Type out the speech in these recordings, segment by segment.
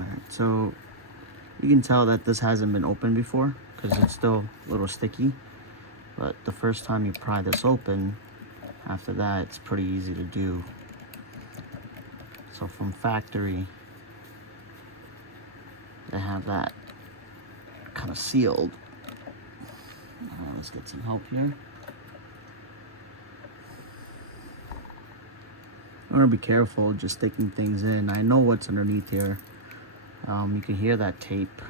Alright, so you can tell that this hasn't been opened before because it's still a little sticky. But the first time you pry this open, after that, it's pretty easy to do. So from factory, they have that kind of sealed. Let's get some help here. I want to be careful just sticking things in. I know what's underneath here. You can hear that tape.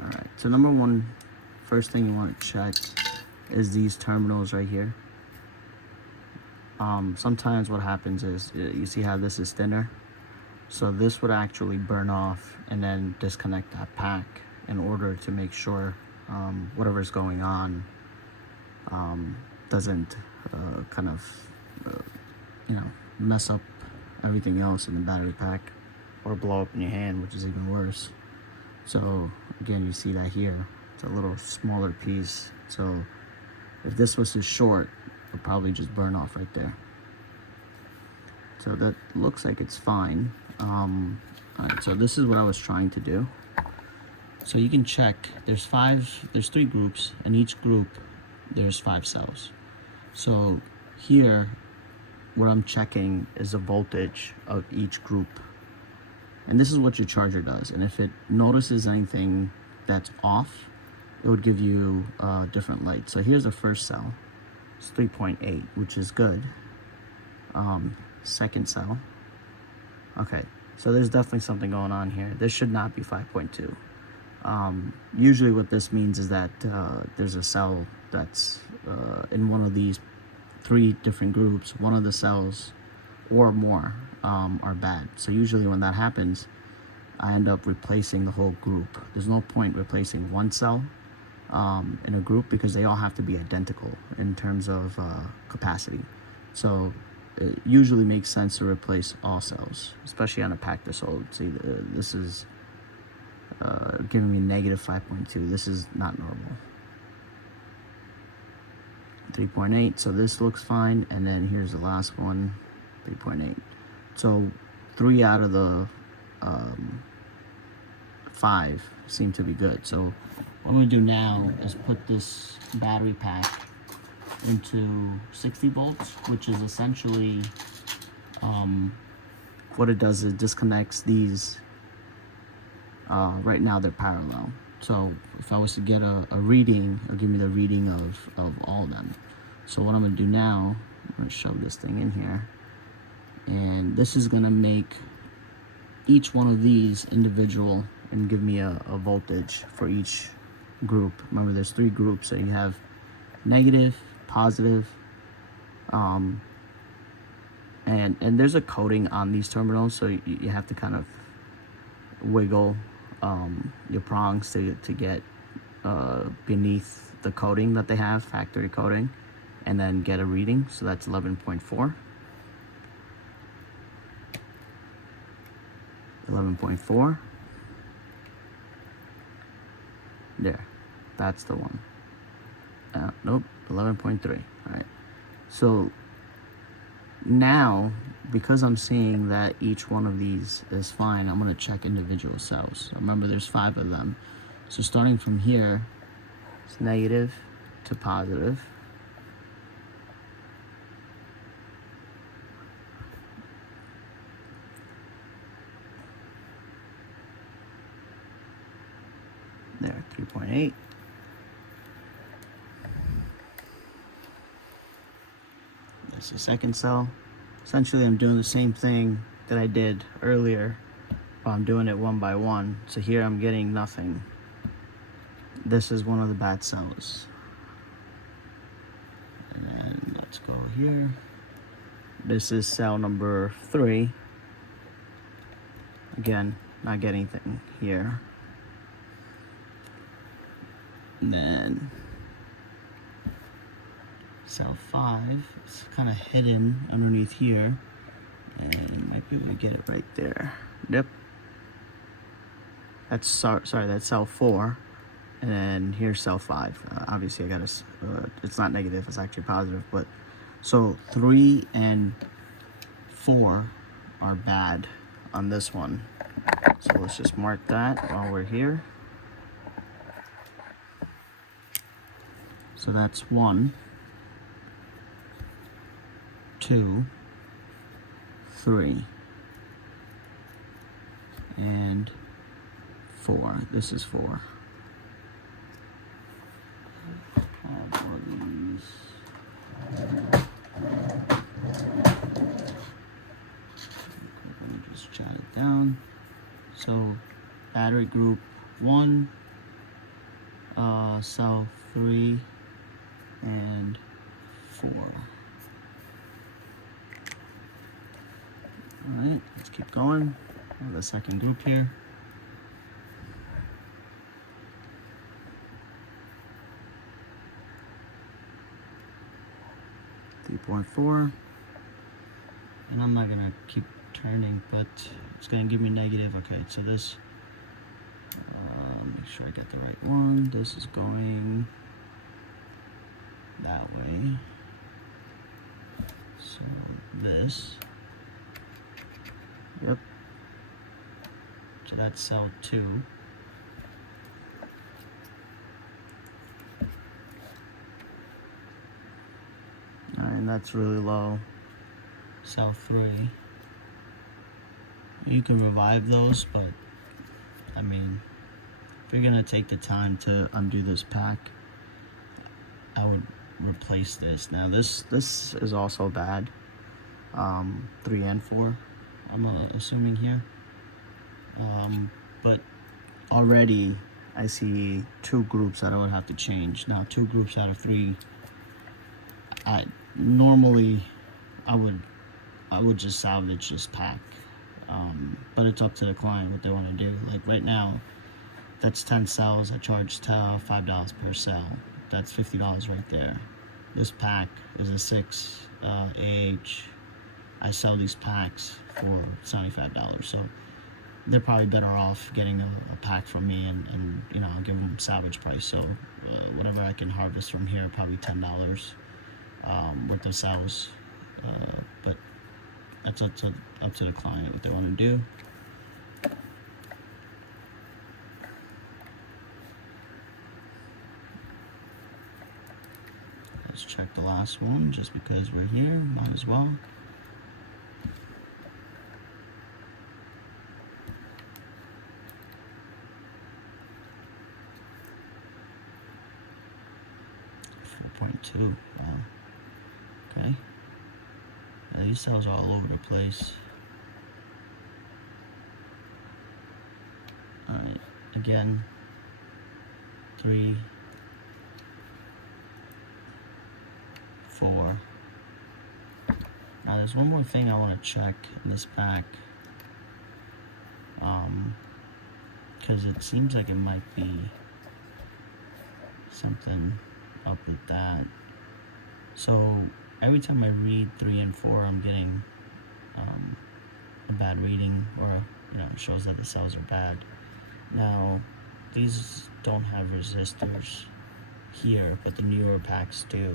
Alright, so number one, first thing you want to check is these terminals right here. Sometimes what happens is, you see how this is thinner? So this would actually burn off and then disconnect that pack in order to make sure whatever's going on doesn't kind of mess up everything else in the battery pack or blow up in your hand, which is even worse. So again, you see that here, it's a little smaller piece. So if this was too short, it would probably just burn off right there. So that looks like it's fine. Alright, so this is what I was trying to do. So you can check, there's 3 groups, and each group there's 5 cells. So here, what I'm checking is the voltage of each group. And this is what your charger does. And if it notices anything that's off, it would give you a different light. So here's the first cell. It's 3.8, which is good. Second cell. Okay, so there's definitely something going on here. This should not be 5.2. Usually what this means is that there's a cell that's in one of these 3 different groups. One of the cells or more are bad. So usually when that happens, I end up replacing the whole group. There's no point replacing one cell in a group because they all have to be identical in terms of capacity. So it usually makes sense to replace all cells, especially on a pack this old. See, this is giving me negative 5.2. This is not normal. 3.8, so this looks fine. And then here's the last one, 3.8. So 3 out of the 5 seem to be good. So what I'm going to do now is put this battery pack into 60 volts, which is essentially what it does is it disconnects these. Right now they're parallel. So if I was to get a reading, it'll give me the reading of all of them. So what I'm going to do now, I'm going to shove this thing in here. And this is going to make each one of these individual and give me a voltage for each group. Remember, there's 3 groups, so you have negative, positive, and there's a coating on these terminals, so you have to kind of wiggle your prongs to get beneath the coating that they have, factory coating, and then get a reading. So that's 11.4. 11.4. There, that's the one. Nope, 11.3. All right. So now, because I'm seeing that each one of these is fine, I'm going to check individual cells. Remember, there's 5 of them. So starting from here, it's negative to positive. There, 3.8. That's the second cell. Essentially, I'm doing the same thing that I did earlier, but I'm doing it one by one. So here I'm getting nothing. This is one of the bad cells. And then let's go here. This is cell number 3. Again, not getting anything here. And then cell 5 is kind of hidden underneath here, and you might be able to get it right there. Yep. That's sorry, that's cell 4, and then here's cell 5. Obviously, I got it's not negative; it's actually positive. But So 3 and 4 are bad on this one. So let's just mark that while we're here. So that's 1, 2, 3, and 4. This is 4. Let me just jot it down. So battery group 1, cell 3, and 4. Alright, let's keep going. I have the second group here. .4, and I'm not gonna keep turning, but it's gonna give me negative. Okay, so this, make sure I get the right one. This is going that way. So this, yep. So that's cell 2. And that's really low. Cell 3. You can revive those, but I mean, if you're gonna take the time to undo this pack, I would replace this. Now this is also bad. 3 and 4, I'm assuming here. But already I see 2 groups that I would have to change. Now 2 groups out of 3. Normally I would just salvage this pack, but it's up to the client what they want to do. Like right now, that's 10 cells. I charge $5 per cell. That's $50 right there. This pack is a 6AH. I sell these packs for $75, so they're probably better off getting a pack from me, and you know, I'll give them salvage price. So whatever I can harvest from here, probably $10 worth of cells, but that's up to the client what they want to do. Let's check the last one, just because we're here, might as well. .2. Wow. Okay. Now these cells are all over the place. Alright, again, 3, 4. Now there's one more thing I want to check in this pack, because it seems like it might be something up with that. So every time I read 3 and 4, I'm getting a bad reading, or you know, it shows that the cells are bad. Now these don't have resistors here, but the newer packs do.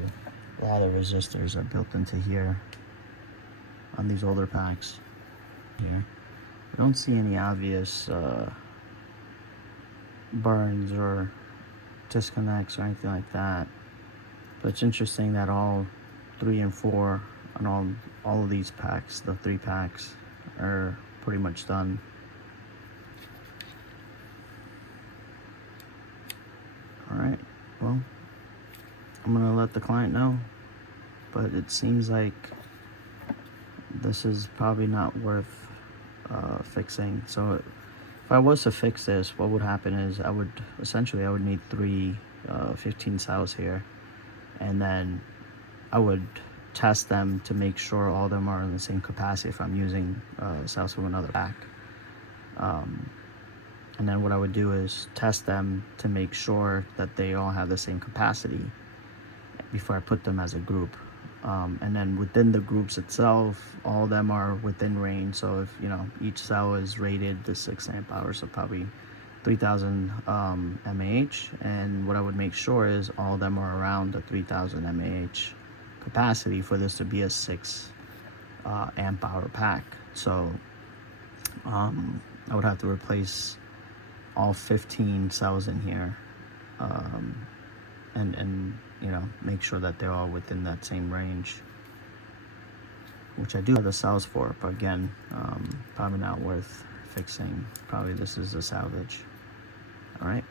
A lot of resistors are built into here on these older packs. Here, I don't see any obvious burns or disconnects or anything like that. But it's interesting that all 3 and 4 on all of these packs, the 3 packs, are pretty much done. Alright, well, I'm gonna let the client know, but it seems like this is probably not worth fixing. So if I was to fix this, what would happen is I would need 3 15 cells here, and then I would test them to make sure all of them are in the same capacity if I'm using cells from another pack. And then what I would do is test them to make sure that they all have the same capacity before I put them as a group. And then within the groups itself, all of them are within range. So if, you know, each cell is rated to 6 amp hours, so probably 3000 mAh, and what I would make sure is all of them are around the 3000 mAh capacity for this to be a 6 amp hour pack. So I would have to replace all 15 cells in here, and you know, make sure that they're all within that same range, which I do have the cells for, but again, probably not worth fixing. Probably this is a salvage. All right.